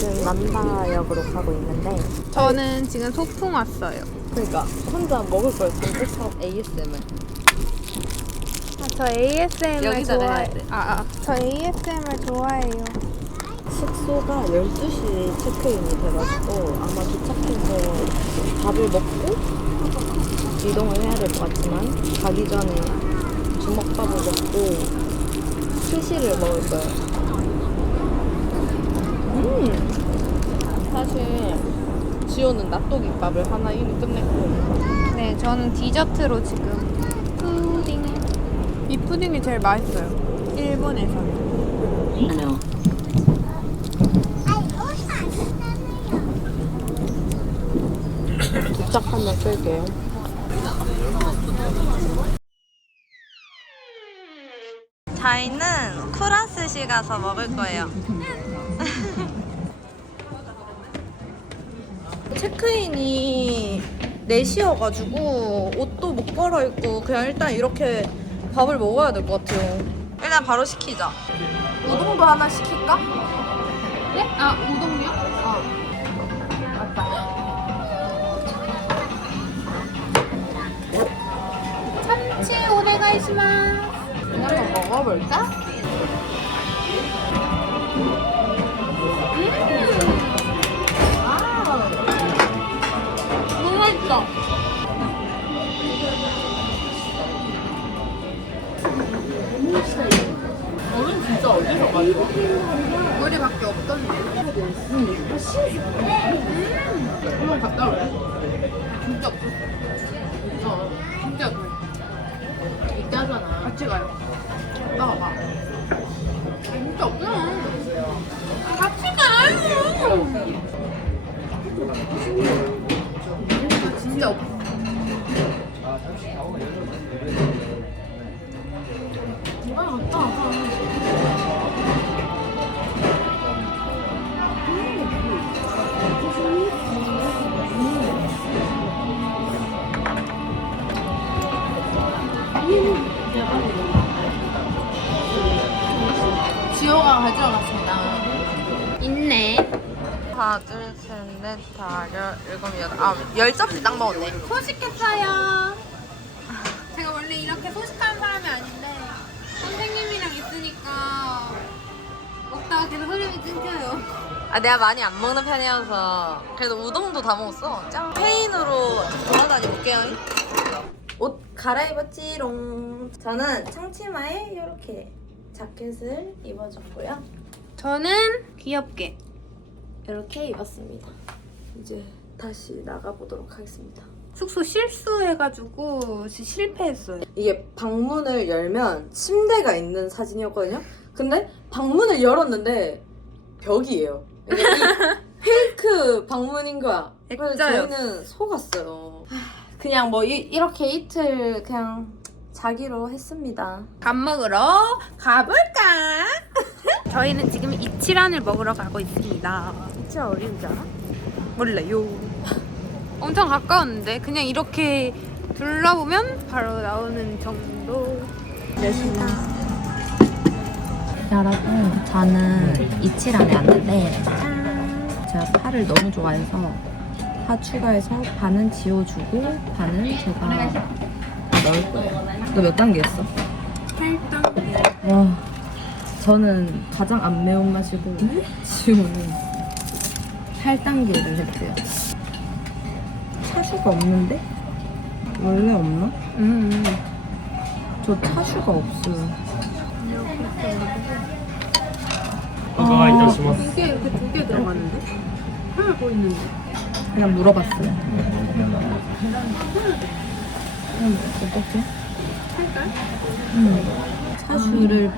지금 난다역으로 가고 있는데 저는 지금 소풍 왔어요. 그러니까 혼자 먹을 걸사 ASMR 아, 저 ASMR 여기다가 좋아해. 돼. 아, 아, 저 ASMR 좋아해요. 숙소가 12시 체크인이 돼가지고 아마 도착해서 밥을 먹고 이동을 해야 될 것 같지만 가기 전에 주먹밥을 먹고 스시를 먹을 거예요. 음! 사실 지호는 낫또김밥을 하나 이미 끝냈고 네, 저는 디저트로 지금 푸딩. 이 푸딩이 제일 맛있어요. 일본에서는. 도착하면 쓸게요. 저희는 쿠라스시 가서 먹을 거예요. 체크인이 4시여가지고 옷도 못 갈아입고 그냥 일단 이렇게 밥을 먹어야 될 것 같아요. 일단 바로 시키자. 우동도 하나 시킬까? 네? 아, 우동요? 어. 참치 오네가이시마스. 한번 먹어볼까? 있다잖아. 같이 가요. 나와봐. 진짜 없어. 같이 가요. 진짜 없어. 아, 갔다 와봐. 하나, 둘, 셋, 넷, 다, 열, 일곱, 여덟, 아홉, 열 접시 딱 먹었네. 소식했어요. 제가 원래 이렇게 소식하는 사람이 아닌데 선생님이랑 있으니까 먹다가 계속 흐름이 끊겨요. 아, 내가 많이 안 먹는 편이어서 그래도 우동도 다 먹었어. 짱. 페인으로 돌아다니 볼게요. 옷 갈아입었지롱. 저는 청치마에 이렇게 자켓을 입어줬고요. 저는 귀엽게 이렇게 입었습니다. 이제 다시 나가보도록 하겠습니다. 숙소 실수해가지고 시- 실패했어요. 이게 방문을 열면 침대가 있는 사진이었거든요. 근데 방문을 열었는데 벽이에요. 이게 이 페이크 방문인 거야. 그래서. 저희는 속았어요. 하, 그냥 뭐 이, 렇게 이틀 그냥 자기로 했습니다. 밥 먹으러 가볼까? 저희는 지금 이치란을 먹으러 가고 있습니다. 진짜 어린지 알아? 몰라요. 엄청 가까웠는데 그냥 이렇게 둘러보면 바로 나오는 정도. 여러분, 저는 이치란에 왔는데 제가 파를 너무 좋아해서 파 추가해서 반은 지워주고 반은 제가 넣을 거예요. 너 몇 단계였어? 8단. 와, 저는 가장 안 매운 맛이고 지우는 8단계를 했대요. 차슈가 없는데? 원래 없나? 음. 음. 저 차슈가 없어요. 아, 이게 이렇게 두 개 들어가는데? 하나 더 있는데? 그냥 물어봤어요. 그럼 어떡해? 색깔? 음. 차슈를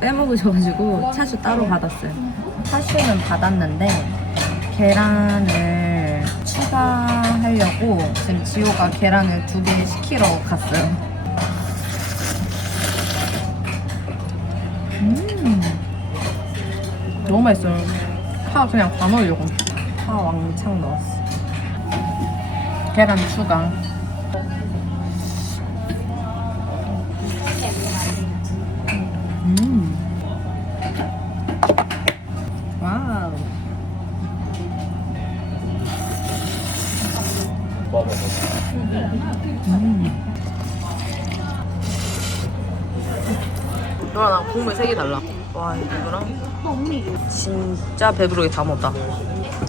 빼먹으셔가지고 차슈 따로 받았어요. 차슈는 받았는데 계란을 추가하려고 지금 지호가 계란을 두 개 시키러 갔어요. 음, 너무 맛있어요. 파 그냥 다 넣으려고 파 왕창 넣었어. 계란 추가. 먹어봐. 음. 너랑 국물 색이 달라. 와 이거랑 진짜 배부르게 다 먹다.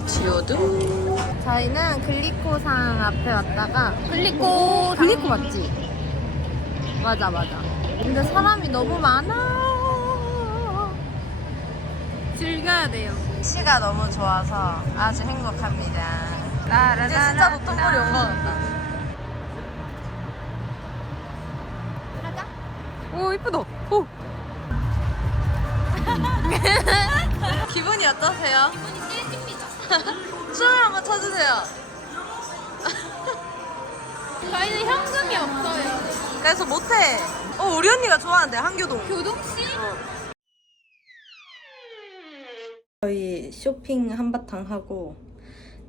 지효도. 저희는 글리코상 앞에 왔다가 글리코 글리코 맞지? 맞아 맞아. 근데 사람이 너무 많아. 즐겨야 돼요. 날씨가 너무 좋아서 아주 행복합니다. 이제 진짜 노통벌이 온것 같다. 오 이쁘다. 오. 기분이 어떠세요? 기분이 쎄집니다. 춤을 한번 춰주세요. 저희는 현금이 없어요. 그래서 못해. 어 우리 언니가 좋아한대 한교동. 교동 씨? 저희 쇼핑 한바탕 하고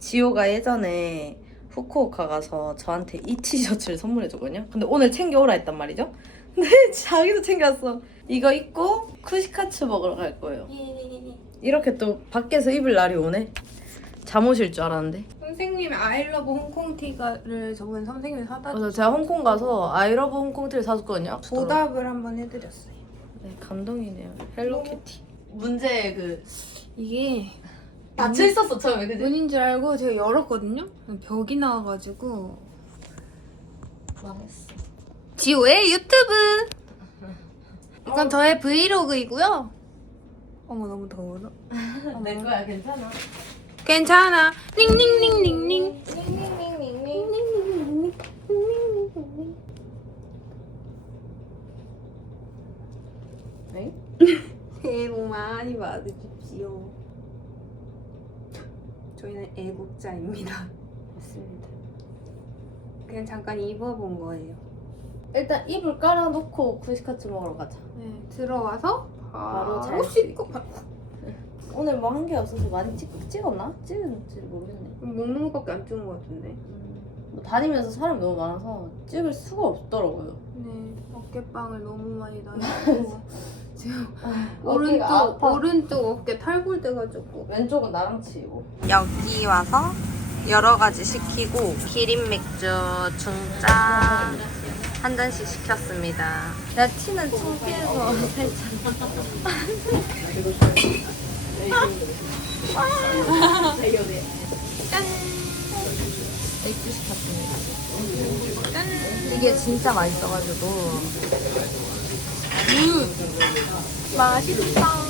지호가 예전에 후쿠오카 가서 저한테 이 티셔츠를 선물해줬거든요. 근데 오늘 챙겨오라 했단 말이죠. 근데 자기도 챙겨왔어. 이거 입고 쿠시카츠 먹으러 갈 거예요. 이렇게 또 밖에서 입을 날이 오네. 잠옷일 줄 알았는데. 선생님 아이러브 홍콩 티가를 저번에 선생님이 사다 그래서 제가 홍콩 가서 아이러브 홍콩 티를 사줬거든요. 보답을 한번 해드렸어요. 네, 감동이네요. 헬로키티. 문제 그 이게 닫혀 있었어 처음에 그지? 문인 줄 알고 제가 열었거든요. 벽이 나와가지고 망했어. 지호의 유튜브. 이건 저의 브이로그이고요. 어머 너무 더워라. 내 거야 괜찮아. 괜찮아. 닝닝닝닝닝. 네? 새해 복 많이 받으십시오. 저희는 애국자입니다. 맞습니다. 그냥 잠깐 입어본 거예요. 일단 이불 깔아놓고 쿠시카츠 먹으러 가자. 네, 들어와서 바로 잘 씻고 바- 오늘 뭐 한 게 없어서 많이 찍, 찍었나? 찍은지 모르겠네. 먹는 것밖에 안 찍은 것 같은데. 음, 뭐 다니면서 사람이 너무 많아서 찍을 수가 없더라고요. 네, 어깨빵을 너무 많이 다녔고 지금 어깨가 오른쪽 아파. 오른쪽 어깨 탈골돼가지고 왼쪽은 나랑 치고. 여기 와서 여러 가지 시키고 기린 맥주 중짜 한 잔씩 시켰습니다. 나 티는 창피해서 살짝. 짠! 맥주 시켰습니다. 짠! 이게 진짜 맛있어가지고. 맛있다.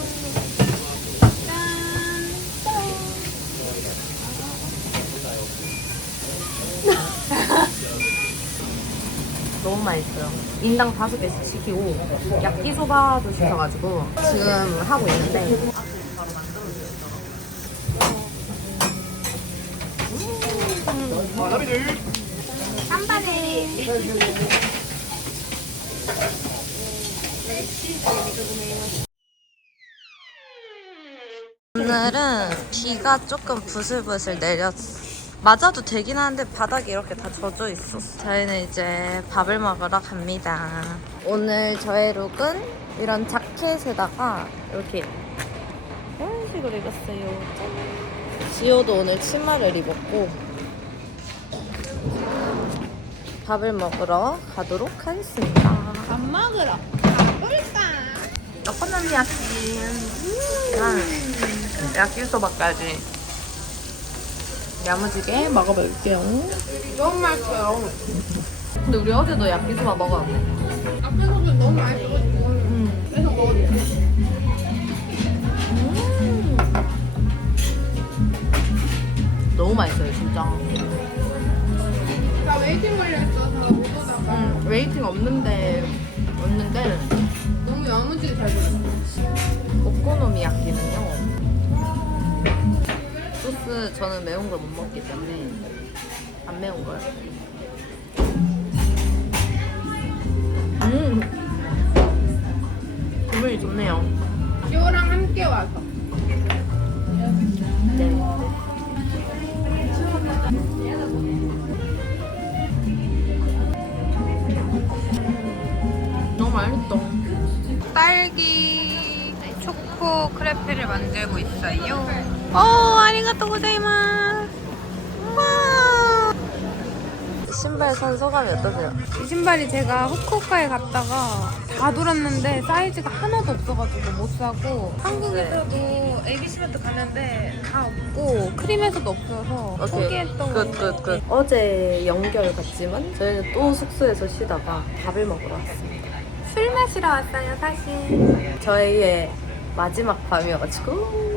너무 맛있어요. 인당 다섯 개씩 시키고 야끼소바도 시켜가지고 지금 하고 있는데 오늘은 비가 조금 부슬부슬 내렸어. 맞아도 되긴 하는데 바닥이 이렇게 다 젖어 있었어. 저희는 이제 밥을 먹으러 갑니다. 오늘 저의 룩은 이런 자켓에다가 이렇게 이런 식으로 입었어요. 짠. 지호도 오늘 치마를 입었고 밥을 먹으러 가도록 하겠습니다. 밥 먹으러? 오코노미야키 음. 야끼소바까지. 야무지게 먹어볼게요. 너무 맛있어요. 근데 우리 어제도 야끼소바 먹었는데 앞에서도 너무 맛있어가지고. 계속 먹었는데. 너무 맛있어요 진짜. 나 웨이팅 걸려 있어서 못 오다가. 음, 웨이팅 없는데 없는데 너무 야무지게 잘 먹었어. 오코노미야끼는요 소스 저는 매운 걸 못 먹기 때문에 안 매운 걸 음 기분이 좋네요 지호랑 함께 와서. 네. 너무 맛있어. 딸기 초코 크레페를 만들고 있어요. 오, 아리가또 고자이마스. 와. 신발 산 소감이 어떠세요? 이 신발이 제가 후쿠오카에 갔다가 다 돌았는데 사이즈가 하나도 없어가지고 못 사고 한국에서도 ABC마트 가는데 다 없고 크림에서도 없어서 포기했던 거 굿 굿 굿 어제 연결 갔지만 저희는 또 숙소에서 쉬다가 밥을 먹으러 왔습니다 술 마시러 왔어요 사실 저희의 마지막 밤이어가지고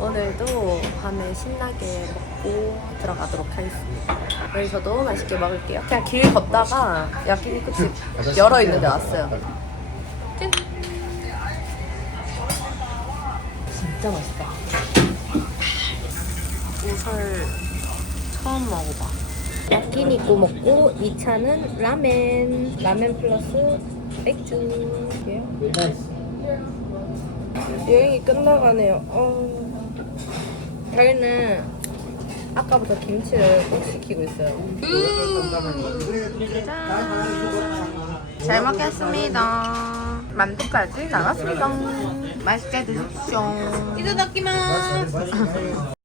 오늘도 밤에 신나게 먹고 들어가도록 하겠습니다. 여기서도 맛있게 먹을게요. 그냥 길 걷다가 야끼니쿠집 열어 있는 데 왔어요. 짠! 진짜 맛있다. 우설 처음 먹어봐. 야끼니쿠 먹고 2차는 라멘. 라멘 플러스 맥주. 여행이 끝나가네요. 어... 저희는 아까부터 김치를 꼭 시키고 있어요. 잘 먹겠습니다. 만두까지 나왔습니다. 맛있게 드십시오. 이따다키마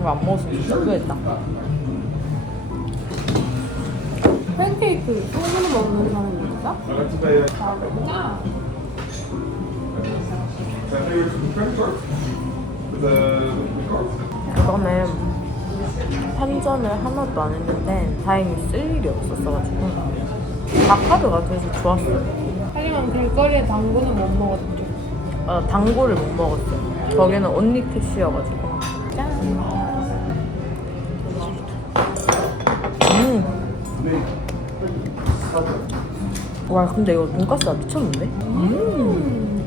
이거 안 먹었으면 진짜 후회했다. 팬케이크 손으로 먹는 사람이 있어? 이번에 환전을 하나도 안 했는데 다행히 쓸 일이 없었어가지고 마카드가 되게 좋았어요. 하지만 길거리에 당구는 못 먹었죠 아, 당고를 못 먹었어요. 거기는 언니 택시여가지고. 음. 와 근데 이거 돈까스가 미쳤는데? 음.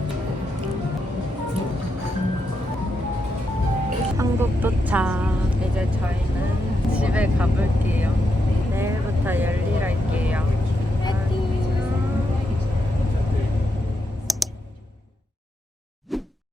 한국 도착 이제 저희는 집에 가볼게요 내일부터 열일할게요